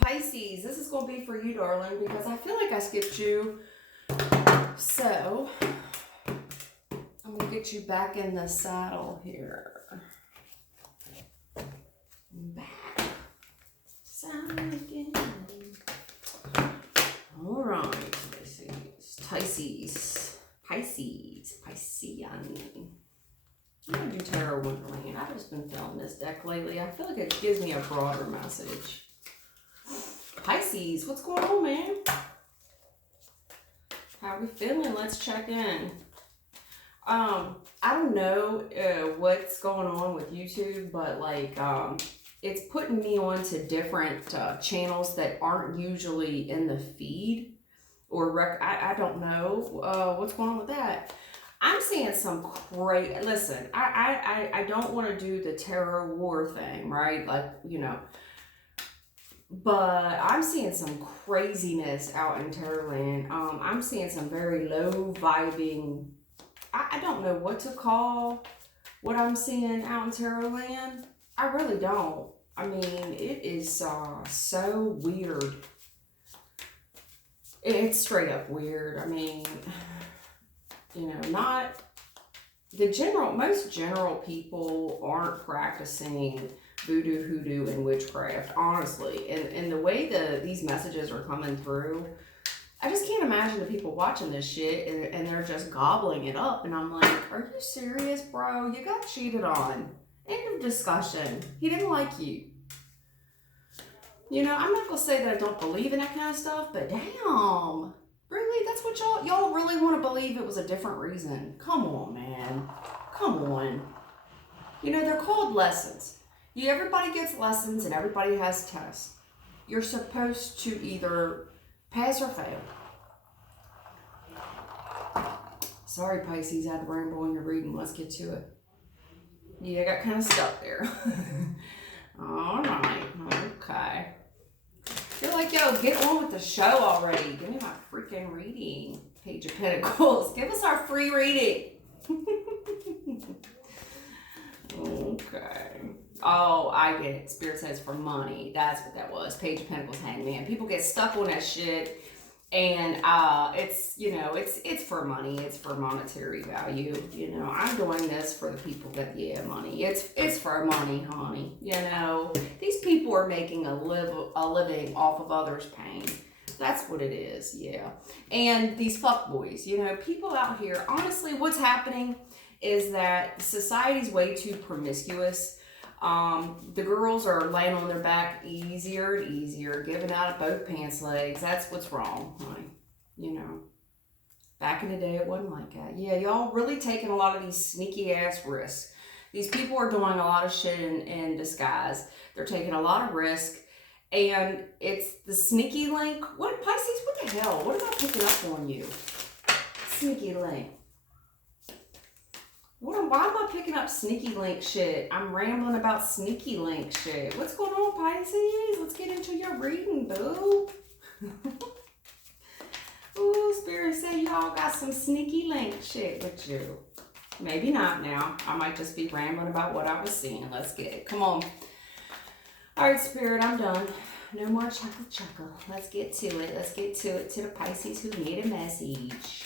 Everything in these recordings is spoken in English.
Pisces, this is going to be for you, darling, because I feel like I skipped you. So, I'm going to get you back in the saddle here. Back. Saddle again. All right, Pisces. Piscean. I'm going to do Tarot Wonderland. I've just been feeling this deck lately. I feel like it gives me a broader message. Pisces, what's going on, man? How are we feeling? Let's check in. I don't know what's going on with YouTube, but like it's putting me onto different channels that aren't usually in the feed or I don't know what's going on with that. I'm seeing some crazy. Listen, I don't want to do the terror war thing, right? Like, you know. But I'm seeing some craziness out in Terrorland. I'm seeing some very low vibing. I don't know what to call what I'm seeing out in Terrorland. I really don't. I mean, it is so weird. It's straight up weird. I mean, you know, not the most general people aren't practicing voodoo, hoodoo, and witchcraft, honestly. And the way these messages are coming through, I just can't imagine the people watching this shit and they're just gobbling it up. And I'm like, are you serious, bro? You got cheated on. End of discussion. He didn't like you. You know, I'm not going to say that I don't believe in that kind of stuff, but damn. Really? That's what y'all really want to believe it was a different reason? Come on, man. Come on. You know, they're called lessons. Everybody gets lessons and everybody has tests. You're supposed to either pass or fail. Sorry, Pisces, I had to ramble on your reading. Let's get to it. Yeah, I got kind of stuck there. All right. Okay. You're like, yo, get on with the show already. Give me my freaking reading. Page of Pentacles. Give us our free reading. Okay. Oh, I get it. Spirit says for money. That's what that was. Page of Pentacles, Hangman. People get stuck on that shit, and it's, you know, it's for money. It's for monetary value. You know, I'm doing this for the people that, yeah, money. It's for money, honey. You know, these people are making a living off of others' pain. That's what it is, yeah. And these fuckboys, you know, people out here, honestly, what's happening is that society's way too promiscuous. The girls are laying on their back easier and easier, giving out of both pants legs. That's what's wrong, honey. You know, back in the day, it wasn't like that. Yeah, y'all really taking a lot of these sneaky ass risks. These people are doing a lot of shit in disguise. They're taking a lot of risk. And it's the sneaky link. What, Pisces, what the hell? What am I picking up on you? Sneaky link. Why am I picking up sneaky link shit? I'm rambling about sneaky link shit. What's going on, Pisces? Let's get into your reading, boo. Ooh, Spirit said y'all got some sneaky link shit with you. Maybe not now. I might just be rambling about what I was seeing. Let's get it. Come on. All right, Spirit, I'm done. No more chuckle. Let's get to it. Let's get to it, to the Pisces who need a message.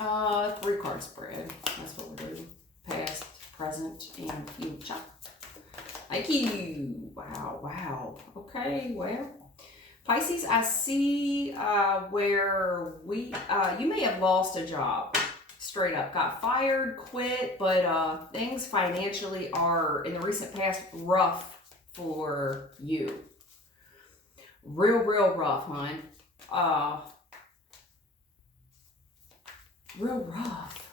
3-card spread. That's what we're doing. Past, present, and future. Thank you. Wow. Okay, well. Pisces, I see where you may have lost a job. Straight up. Got fired, quit, but things financially are, in the recent past, rough for you. Real rough, hon. Real rough.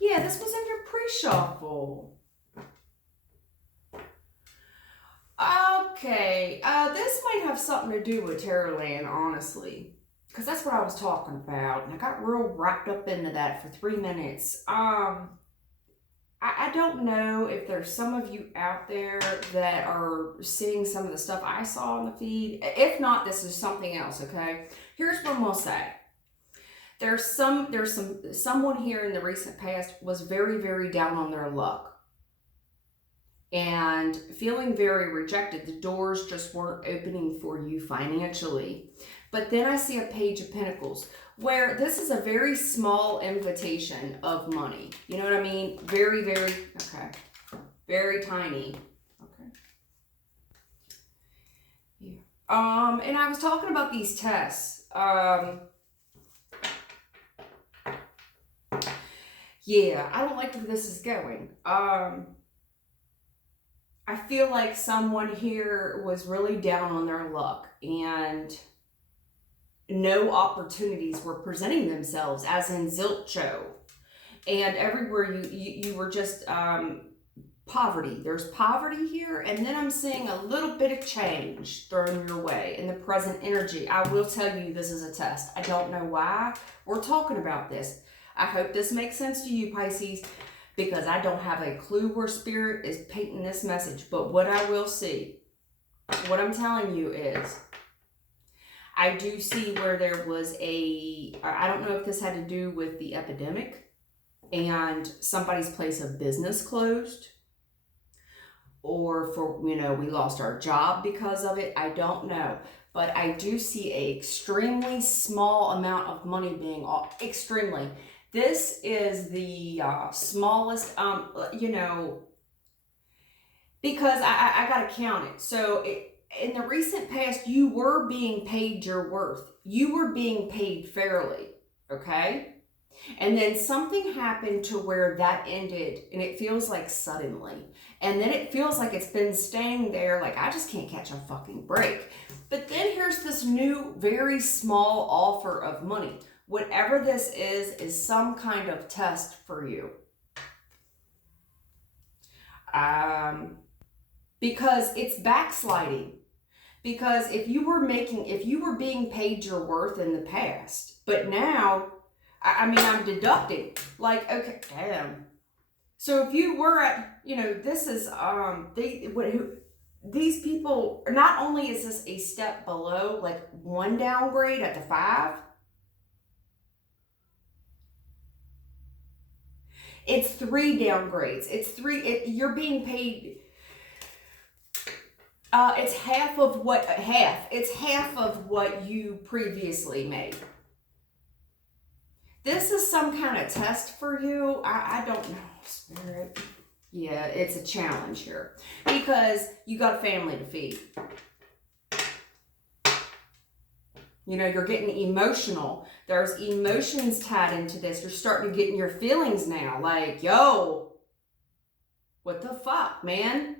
Yeah, this was in your pre-shuffle. Okay, this might have something to do with Terrorland, honestly. Because that's what I was talking about. And I got real wrapped up into that for 3 minutes. I don't know if there's some of you out there that are seeing some of the stuff I saw on the feed. If not, this is something else, okay? Here's what I'm going to say. someone here in the recent past was very, very down on their luck and feeling very rejected. The doors just weren't opening for you financially. But then I see a Page of Pentacles, where this is a very small invitation of money. You know what I mean? Very, very, okay. Very tiny. Okay. Yeah. And I was talking about these tests. Yeah, I don't like where this is going. I feel like someone here was really down on their luck and no opportunities were presenting themselves, as in zilcho. And everywhere you were just poverty. There's poverty here, and then I'm seeing a little bit of change thrown your way in the present energy. I will tell you this is a test. I don't know why we're talking about this. I hope this makes sense to you, Pisces, because I don't have a clue where Spirit is painting this message. But what I will see, what I'm telling you is, I do see where there was I don't know if this had to do with the epidemic and somebody's place of business closed, or for, we lost our job because of it. I don't know. But I do see a extremely small amount of money being, extremely. This is the smallest, because I got to count it. So in the recent past, you were being paid your worth. You were being paid fairly, okay? And then something happened to where that ended, and it feels like suddenly. And then it feels like it's been staying there, like I just can't catch a fucking break. But then here's this new, very small offer of money. Whatever this is some kind of test for you. Because it's backsliding. Because if you were being paid your worth in the past, but now, I'm deducting, like, okay, damn. So if you were at, this is, these people, not only is this a step below, like one downgrade at the 5, it's 3 downgrades. It's 3, you're being paid, it's half of what you previously made. This is some kind of test for you. I don't know, Spirit. Yeah, it's a challenge here because you got a family to feed. You're getting emotional. There's emotions tied into this. You're starting to get in your feelings now. Like, yo, what the fuck, man?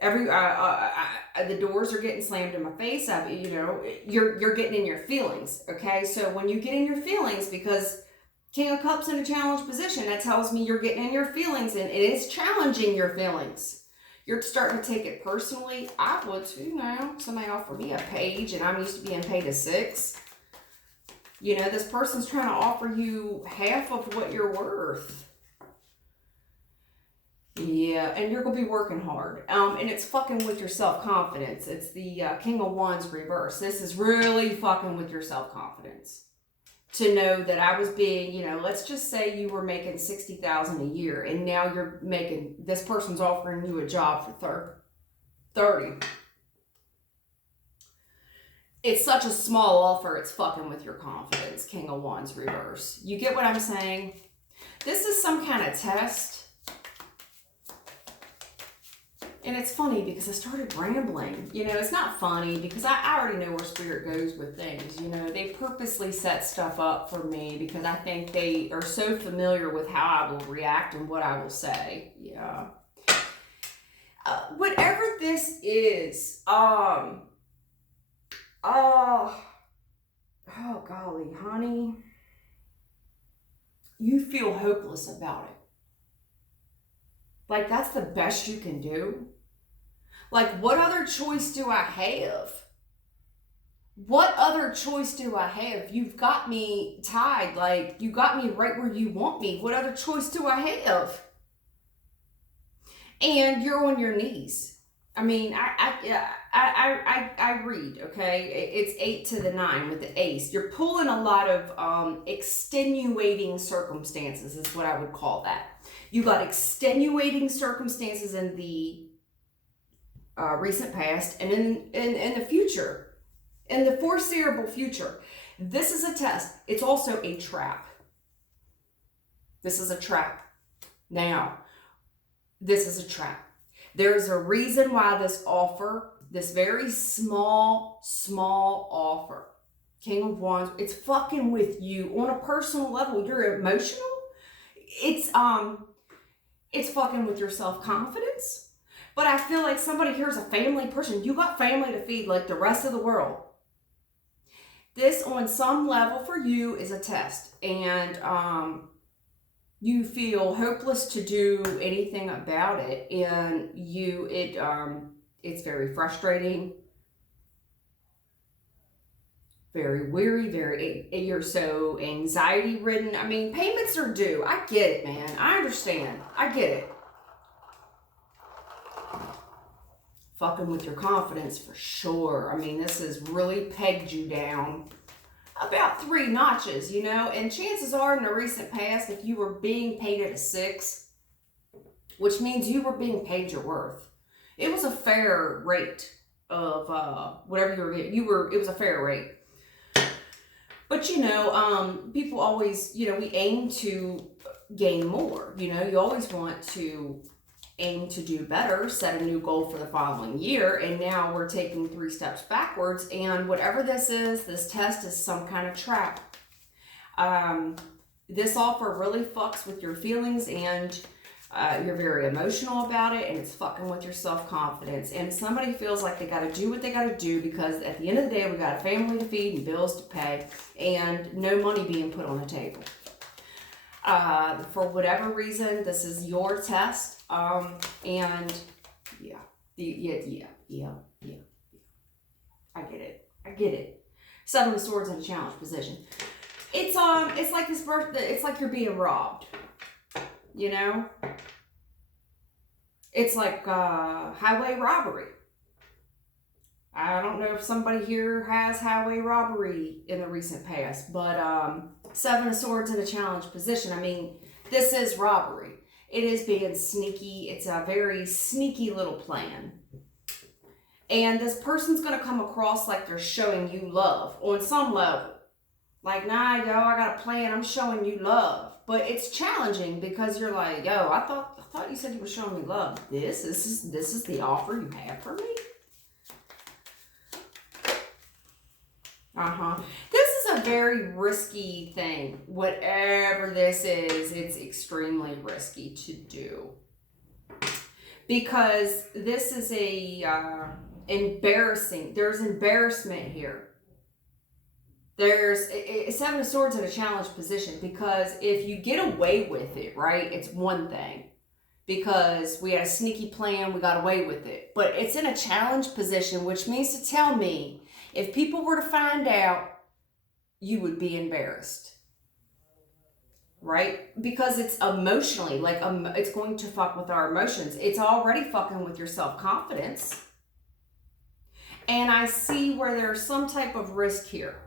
The doors are getting slammed in my face. You're getting in your feelings. Okay, so when you get in your feelings, because King of Cups in a challenge position, that tells me you're getting in your feelings, and it is challenging your feelings. You're starting to take it personally. I would too now. Somebody offered me a page, and I'm used to being paid a 6. This person's trying to offer you half of what you're worth. Yeah, and you're going to be working hard. And it's fucking with your self-confidence. It's the King of Wands reverse. This is really fucking with your self-confidence. To know that I was being, let's just say you were making $60,000 a year, and now this person's offering you a job for 30. It's such a small offer, it's fucking with your confidence, King of Wands reverse. You get what I'm saying? This is some kind of test. And it's funny because I started rambling. It's not funny because I already know where Spirit goes with things. They purposely set stuff up for me because I think they are so familiar with how I will react and what I will say. Yeah. Whatever this is, oh golly, honey, you feel hopeless about it. Like, that's the best you can do. Like, what other choice do I have? What other choice do I have? You've got me tied. Like, you got me right where you want me. What other choice do I have? And you're on your knees. I mean, I read, okay? It's 8 to the 9 with the ace. You're pulling a lot of extenuating circumstances, is what I would call that. You got extenuating circumstances in the recent past and in the future, in the foreseeable future. This is a test. It's also a trap. This is a trap. Now, this is a trap. There's a reason why this offer, this very small offer, King of Wands, it's fucking with you on a personal level. You're emotional. It's fucking with your self-confidence. But I feel like somebody here is a family person. You got family to feed like the rest of the world. This, on some level for you, is a test. And you feel hopeless to do anything about it. And it's very frustrating. Very weary, you're so anxiety ridden. I mean, payments are due. I get it, man. I understand. I get it. Fucking with your confidence for sure. I mean, this has really pegged you down about 3 notches, you know? And chances are in the recent past, if you were being paid at a 6, which means you were being paid your worth. It was a fair rate of whatever it was a fair rate. But, you know, people always, you know, we aim to gain more. You know, you always want to aim to do better, set a new goal for the following year. And now we're taking 3 steps backwards. And whatever this is, this test is some kind of trap. This offer really fucks with your feelings, and you're very emotional about it, and it's fucking with your self-confidence. And somebody feels like they got to do what they got to do because at the end of the day, we got a family to feed and bills to pay and no money being put on the table. For whatever reason, this is your test. And yeah. I get it. 7 of Swords in a challenge position. It's like this birthday. It's like you're being robbed. You know? It's like highway robbery. I don't know if somebody here has highway robbery in the recent past, but 7 of Swords in a challenge position. I mean, this is robbery. It is being sneaky. It's a very sneaky little plan. And this person's going to come across like they're showing you love on some level. Like, nah, yo, I got a plan. I'm showing you love. But it's challenging because you're like, yo, I thought you said you were showing me love. This is the offer you have for me? This is a very risky thing. Whatever this is, it's extremely risky to do. Because this is a embarrassing. There's embarrassment here. There's 7 of Swords in a challenge position, because if you get away with it, right, it's one thing. Because we had a sneaky plan, we got away with it. But it's in a challenge position, which means to tell me, if people were to find out, you would be embarrassed. Right? Because it's emotionally, like it's going to fuck with our emotions. It's already fucking with your self-confidence. And I see where there's some type of risk here.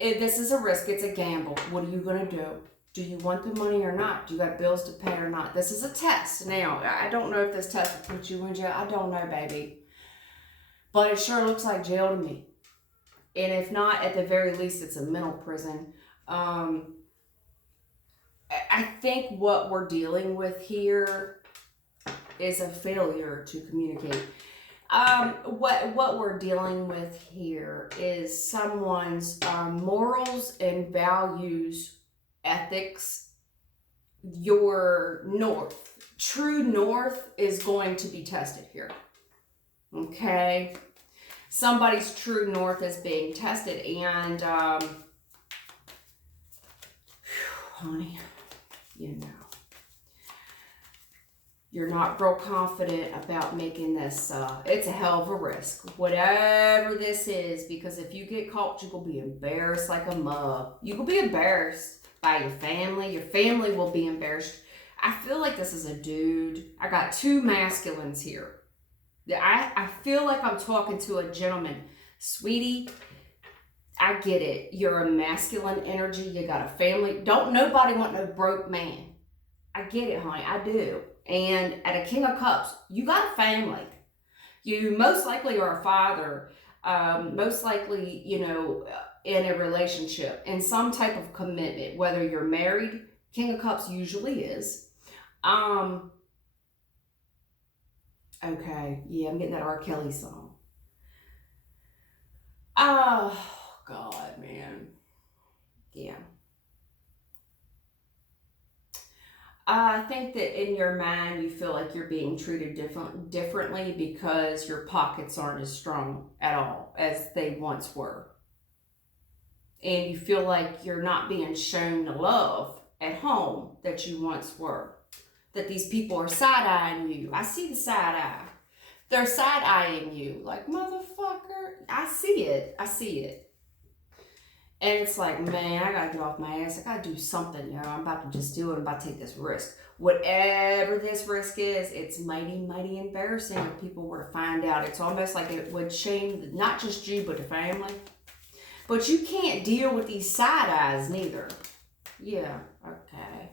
This is a risk. It's a gamble. What are you going to do? Do you want the money or not? Do you got bills to pay or not? This is a test. Now, I don't know if this test will put you in jail. I don't know, baby. But it sure looks like jail to me. And if not, at the very least, it's a mental prison. I think what we're dealing with here is a failure to communicate. What we're dealing with here is someone's morals and values, ethics. Your true north is going to be tested here. Okay? Somebody's true north is being tested, and honey, you know, you're not real confident about making this. It's a hell of a risk, whatever this is, because if you get caught, you're gonna be embarrassed like a mug. You will be embarrassed by your family. Your family will be embarrassed. I feel like this is a dude. I got 2 masculines here. I feel like I'm talking to a gentleman. Sweetie, I get it. You're a masculine energy. You got a family. Don't nobody want no broke man. I get it, honey. I do. And at a King of Cups, you got a family. You most likely are a father. Most likely, in a relationship, in some type of commitment, whether you're married. King of Cups usually is. Okay, yeah, I'm getting that R. Kelly song. Oh, God, man. Yeah. I think that in your mind, you feel like you're being treated differently because your pockets aren't as strong at all as they once were. And you feel like you're not being shown the love at home that you once were. That these people are side-eyeing you. I see the side eye. They're side-eyeing you. Like, motherfucker. I see it. I see it. And it's like, man, I gotta get off my ass. I gotta do something, I'm about to just do it. I'm about to take this risk. Whatever this risk is, it's mighty, mighty embarrassing if people were to find out. It's almost like it would shame not just you, but the family. But you can't deal with these side eyes neither. Yeah, okay.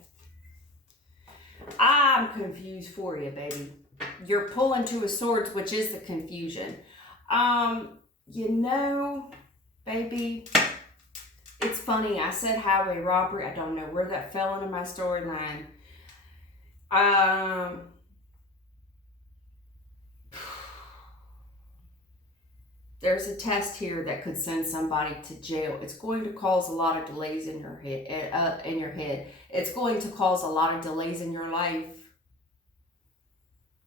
I'm confused for you, baby. You're pulling Two of Swords, which is the confusion. Baby, it's funny. I said highway robbery. I don't know where that fell into my storyline. There's a test here that could send somebody to jail. It's going to cause a lot of delays in your head. It's going to cause a lot of delays in your life.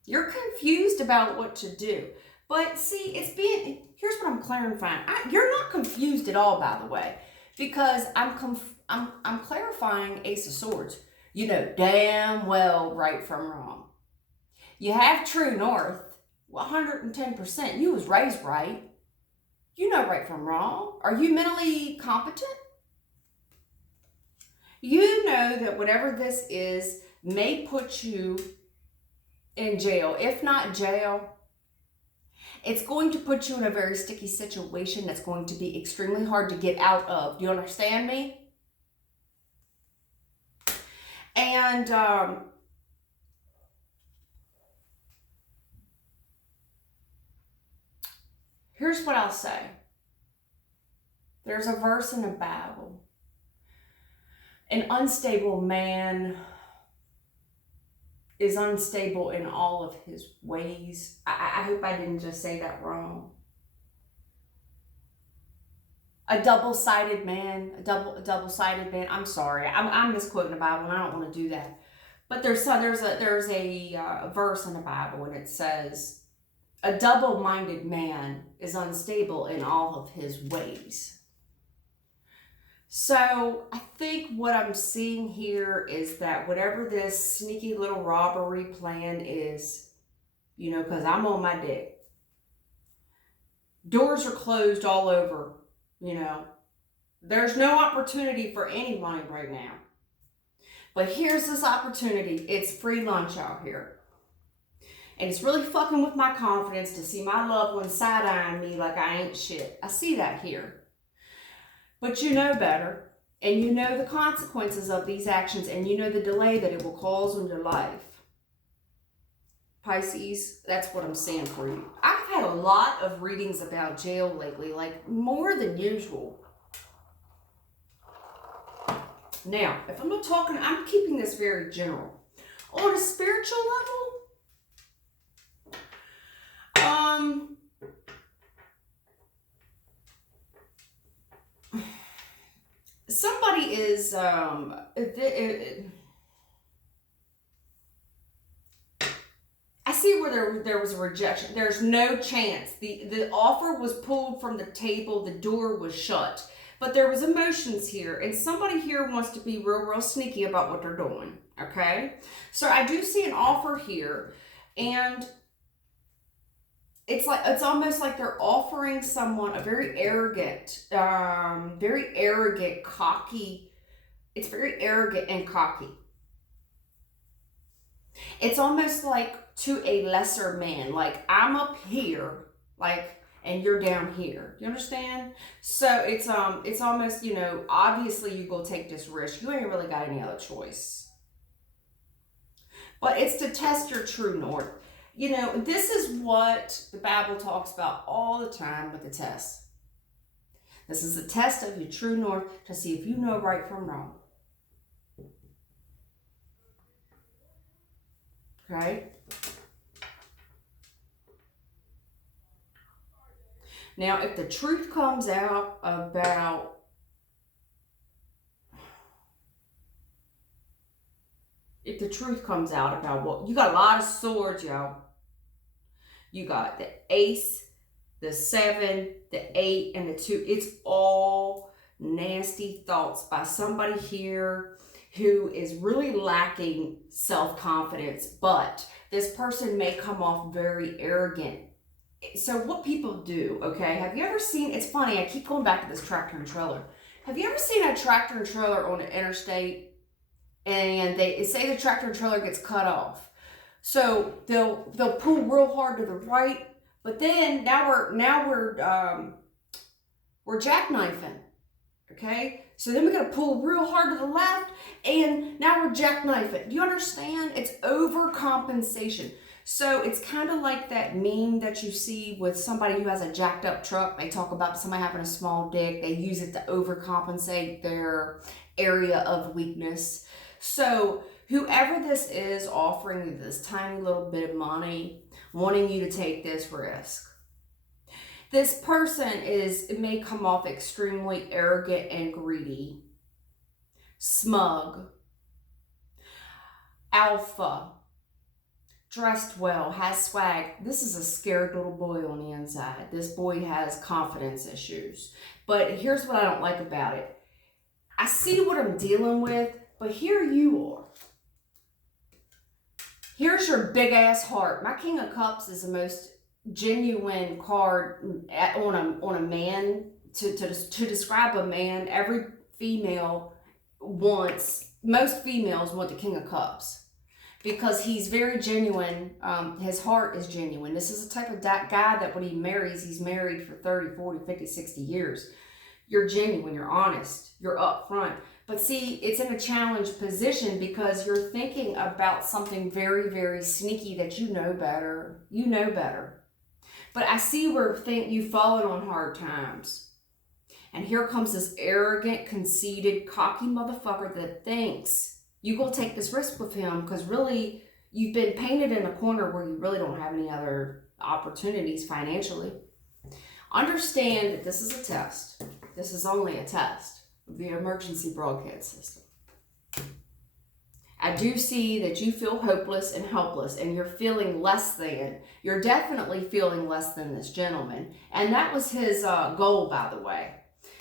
You're confused about what to do. But see, here's what I'm clarifying. You're not confused at all, by the way, because I'm clarifying Ace of Swords. You know damn well right from wrong. You have true north, 110%. You was raised right. You know right from wrong. Are you mentally competent? You know that whatever this is may put you in jail. If not jail, it's going to put you in a very sticky situation that's going to be extremely hard to get out of. Do you understand me? And here's what I'll say. There's a verse in the Bible. An unstable man is unstable in all of his ways. I hope I didn't just say that wrong. A double-sided man, I'm sorry, I'm misquoting the Bible, and I don't want to do that. But there's a verse in the Bible, and it says, a double-minded man is unstable in all of his ways. So I think what I'm seeing here is that whatever this sneaky little robbery plan is, because I'm on my dick. Doors are closed all over, There's no opportunity for any money right now. But here's this opportunity. It's free lunch out here. And it's really fucking with my confidence to see my loved one side-eyeing me like I ain't shit. I see that here. But you know better, and you know the consequences of these actions, and you know the delay that it will cause on your life. Pisces, that's what I'm saying for you. I've had a lot of readings about jail lately, like more than usual. Now, if I'm not talking, I'm keeping this very general. On a spiritual level, somebody is, I see where there was a rejection. There's no chance. The offer was pulled from the table. The door was shut. But there was emotions here. And somebody here wants to be real sneaky about what they're doing. Okay? So I do see an offer here. And it's almost like they're offering someone a very arrogant, cocky. It's very arrogant and cocky. It's almost like to a lesser man. Like, I'm up here, like, and you're down here. You understand? So it's almost, you know, obviously you go take this risk. You ain't really got any other choice. But it's to test your true north. You know, this is what the Bible talks about all the time with the test. This is a test of your true north to see if you know right from wrong. Okay? Now, if the truth comes out about what you got, a lot of swords, y'all. You got the ace, the 7, the 8, and the 2. It's all nasty thoughts by somebody here who is really lacking self-confidence, but this person may come off very arrogant. So what people do, okay, have you ever seen, it's funny, I keep going back to this tractor and trailer. Have you ever seen a tractor and trailer on the interstate and they say the tractor and trailer gets cut off? So they'll pull real hard to the right, but then now we're jackknifing, okay? So then we gotta pull real hard to the left, and now we're jackknifing. Do you understand? It's overcompensation. So it's kind of like that meme that you see with somebody who has a jacked up truck. They talk about somebody having a small dick. They use it to overcompensate their area of weakness. So whoever this is offering you this tiny little bit of money, wanting you to take this risk, this person it may come off extremely arrogant and greedy, smug, alpha, dressed well, has swag. This is a scared little boy on the inside. This boy has confidence issues. But here's what I don't like about it. I see what I'm dealing with, but here you are. Here's your big ass heart. My King of Cups is the most genuine card on a man to describe a man. Every female most females want the King of Cups because he's very genuine. His heart is genuine. This is the type of guy that when he marries, he's married for 30, 40, 50, 60 years. You're genuine, you're honest, you're upfront. But see, it's in a challenged position because you're thinking about something very, very sneaky that you know better. You know better. But I see where you've fallen on hard times. And here comes this arrogant, conceited, cocky motherfucker that thinks you gonna take this risk with him because really you've been painted in a corner where you really don't have any other opportunities financially. Understand that this is a test. This is only a test of the emergency broadcast system. I do see that you feel hopeless and helpless and you're feeling less than. You're definitely feeling less than this gentleman. And that was his goal, by the way.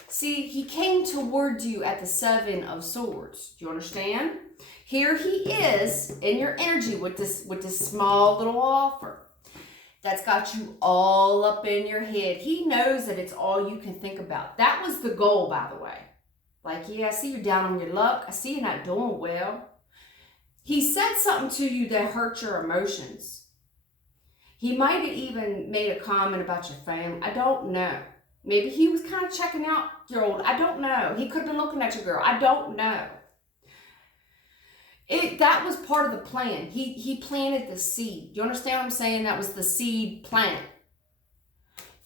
See, he came toward you at the 7 of Swords. Do you understand? Here he is in your energy with this small little offer that's got you all up in your head. He knows that it's all you can think about. That was the goal, by the way. Like, yeah, I see you're down on your luck. I see you're not doing well. He said something to you that hurt your emotions. He might have even made a comment about your family. I don't know. Maybe he was kind of checking out your old. I don't know. He could have been looking at your girl. I don't know. That was part of the plan. He planted the seed. You understand what I'm saying? That was the seed plant.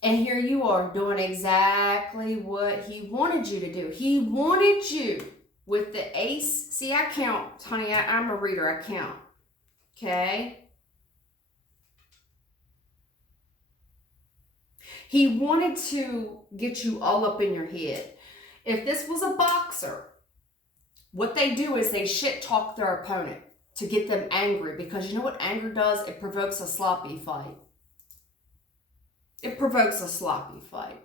And here you are doing exactly what he wanted you to do. He wanted you with the ace. See, I count, honey. I'm a reader. I count. Okay? He wanted to get you all up in your head. If this was a boxer, what they do is they shit talk their opponent to get them angry, because you know what anger does? It provokes a sloppy fight. It provokes a sloppy fight.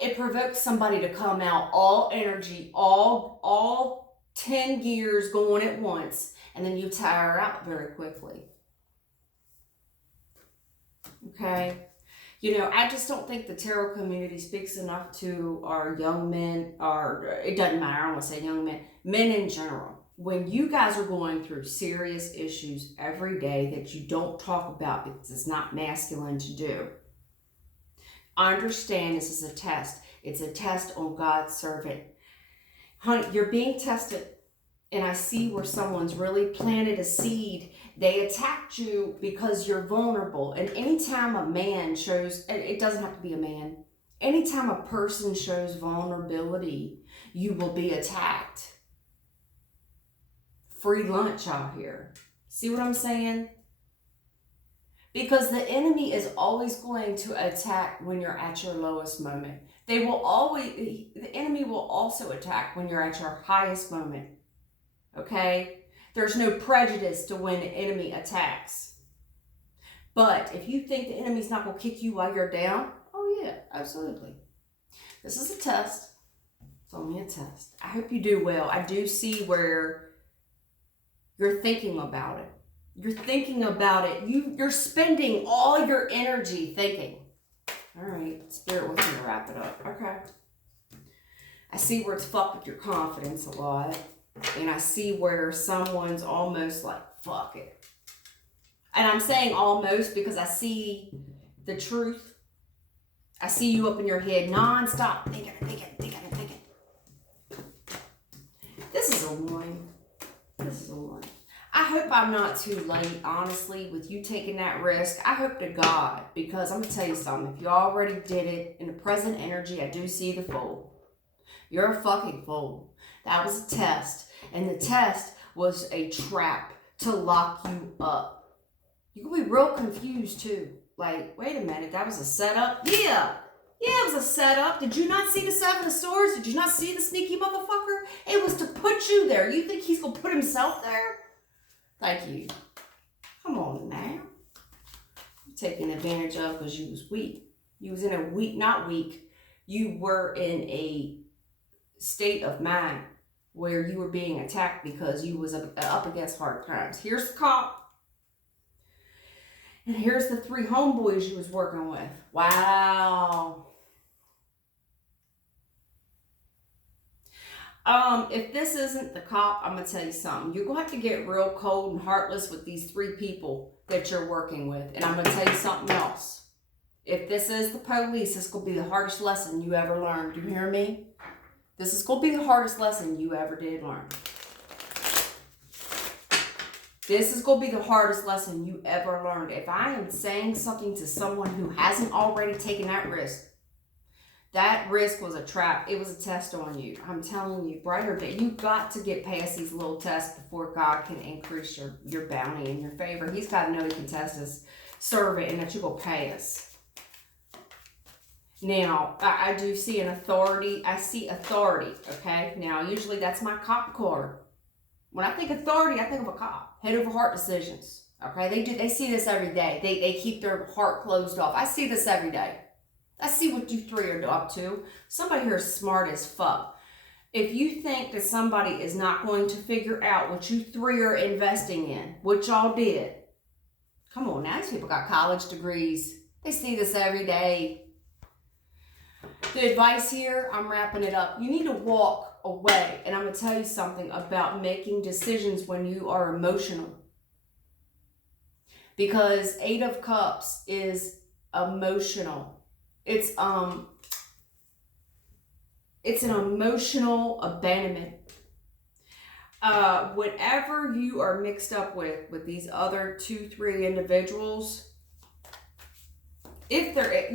It provokes somebody to come out all energy, all 10 gears going at once, and then you tire out very quickly. Okay? You know, I just don't think the tarot community speaks enough to our young men, or it doesn't matter, I don't want to say young men in general. when you guys are going through serious issues every day that you don't talk about because it's not masculine to do, understand this is a test. It's a test on God's servant. Honey, you're being tested. And I see where someone's really planted a seed. They attacked you because you're vulnerable. And anytime a man shows, it doesn't have to be a man, anytime a person shows vulnerability, you will be attacked. Free lunch out here. See what I'm saying? Because the enemy is always going to attack when you're at your lowest moment. The enemy will also attack when you're at your highest moment. Okay? There's no prejudice to when the enemy attacks. But if you think the enemy's not going to kick you while you're down, oh yeah, absolutely. This is a test. It's only a test. I hope you do well. I do see where you're thinking about it. You're thinking about it. You're spending all your energy thinking. All right, Spirit wants me to wrap it up. Okay. I see where it's fucked with your confidence a lot. And I see where someone's almost like, fuck it. And I'm saying almost because I see the truth. I see you up in your head nonstop thinking. This is a one. I hope I'm not too late, honestly, with you taking that risk. I hope to God, because I'm going to tell you something. If you already did it, in the present energy, I do see the fool. You're a fucking fool. That was a test. And the test was a trap to lock you up. You can be real confused, too. Like, wait a minute, that was a setup? Yeah, it was a setup. Did you not see the 7 of Swords? Did you not see the sneaky motherfucker? It was to put you there. You think he's going to put himself there? Thank you. Come on now. You're taking advantage of because you was weak. You was in a weak, not weak. You were in a state of mind where you were being attacked because you was up against hard times. Here's the cop. And here's the 3 homeboys you was working with. Wow. If this isn't the cop, I'm going to tell you something. You're going to have to get real cold and heartless with these 3 people that you're working with. And I'm going to tell you something else. If this is the police, this is going to be the hardest lesson you ever learned. Do you hear me? This is going to be the hardest lesson you ever did learn. This is going to be the hardest lesson you ever learned. If I am saying something to someone who hasn't already taken that risk was a trap. It was a test on you. I'm telling you, brighter day. You've got to get past these little tests before God can increase your bounty in your favor. He's got to know he can test his servant and that you're going to pass. Now, I do see an authority. I see authority, okay? Now, usually that's my cop card. When I think authority, I think of a cop. Head over heart decisions, okay? They see this every day. They keep their heart closed off. I see this every day. I see what you 3 are up to. Somebody here is smart as fuck. If you think that somebody is not going to figure out what you 3 are investing in, what y'all did, come on now, these people got college degrees. They see this every day. The advice here, I'm wrapping it up. You need to walk away. And I'm going to tell you something about making decisions when you are emotional. Because 8 of Cups is emotional. It's an emotional abandonment. Whenever you are mixed up with these other 2, 3 individuals, if they're,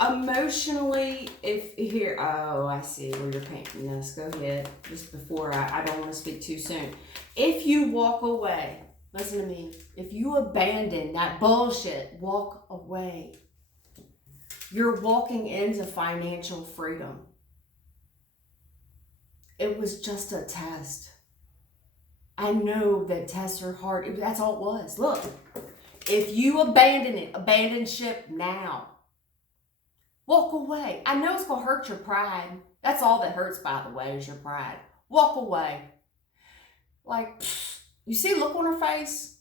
emotionally, I see where you're painting this. Go ahead. Just before, I don't want to speak too soon. If you walk away, listen to me. If you abandon that bullshit, walk away. You're walking into financial freedom. It was just a test. I know that tests are hard. That's all it was. Look, if you abandon it, abandon ship now. Walk away. I know it's going to hurt your pride. That's all that hurts, by the way, is your pride. Walk away. Like, you see the look on her face?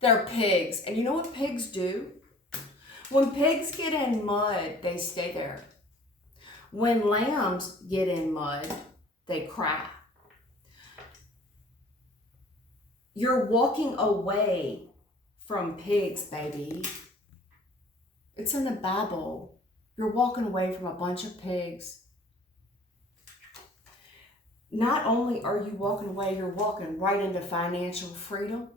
They're pigs. And you know what pigs do? When pigs get in mud, they stay there. When lambs get in mud, they cry. You're walking away from pigs, baby. It's in the Bible. You're walking away from a bunch of pigs. Not only are you walking away, you're walking right into financial freedom,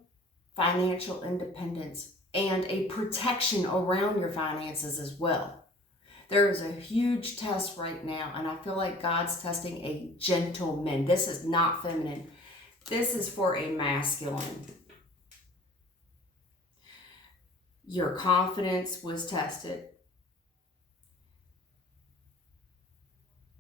financial independence, and a protection around your finances as well. There is a huge test right now, and I feel like God's testing a gentleman. This is not feminine. This is for a masculine. Your confidence was tested.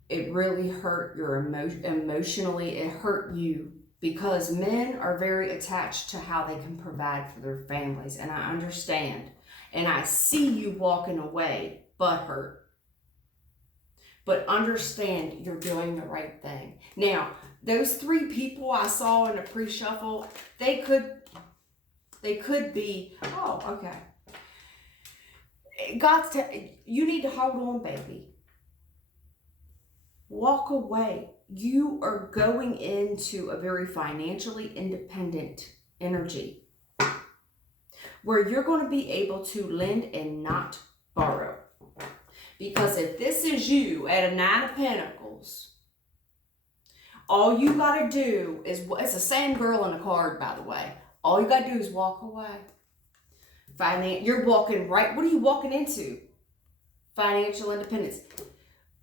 It really hurt your emotionally. It hurt you because men are very attached to how they can provide for their families. And I understand. And I see you walking away butthurt. But understand you're doing the right thing. Now, those 3 people I saw in the pre-shuffle, they could be, oh, okay. You need to hold on, baby. Walk away. You are going into a very financially independent energy where you're going to be able to lend and not borrow. Because if this is you at a 9 of Pentacles, all you got to do is, it's the same girl in the card, by the way. All you got to do is walk away. You're walking right, what are you walking into? Financial independence.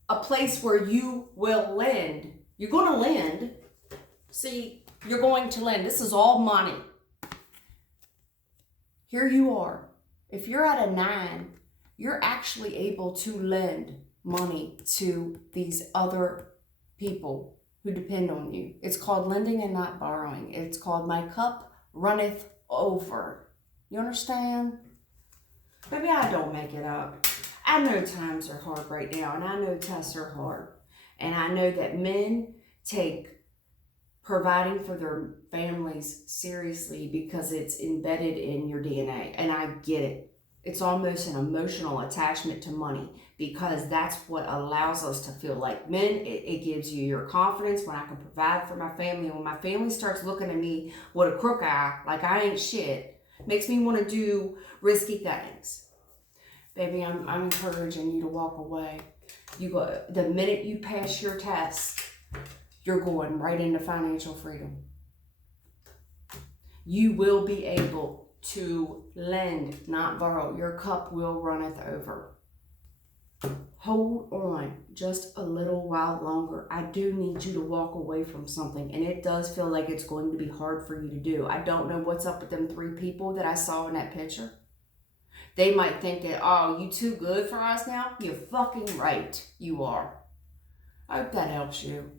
A place where you will lend. You're going to lend. See, you're going to lend. This is all money. Here you are. If you're at a 9, you're actually able to lend money to these other people who depend on you. It's called lending and not borrowing. It's called my cup runneth over. You understand? Maybe I don't make it up. I know times are hard right now, and I know tests are hard. And I know that men take providing for their families seriously because it's embedded in your DNA. And I get it. It's almost an emotional attachment to money because that's what allows us to feel like men. It gives you your confidence when I can provide for my family. When my family starts looking at me with a crook eye, like I ain't shit, makes me want to do risky things. Baby, I'm encouraging you to walk away. The minute you pass your test, you're going right into financial freedom. You will be able to lend, not borrow. Your cup will runneth over. Hold on just a little while longer. I do need you to walk away from something, and it does feel like it's going to be hard for you to do. I don't know what's up with them 3 people that I saw in that picture. They might think that, oh, you too good for us now? You're fucking right. You are. I hope that helps you.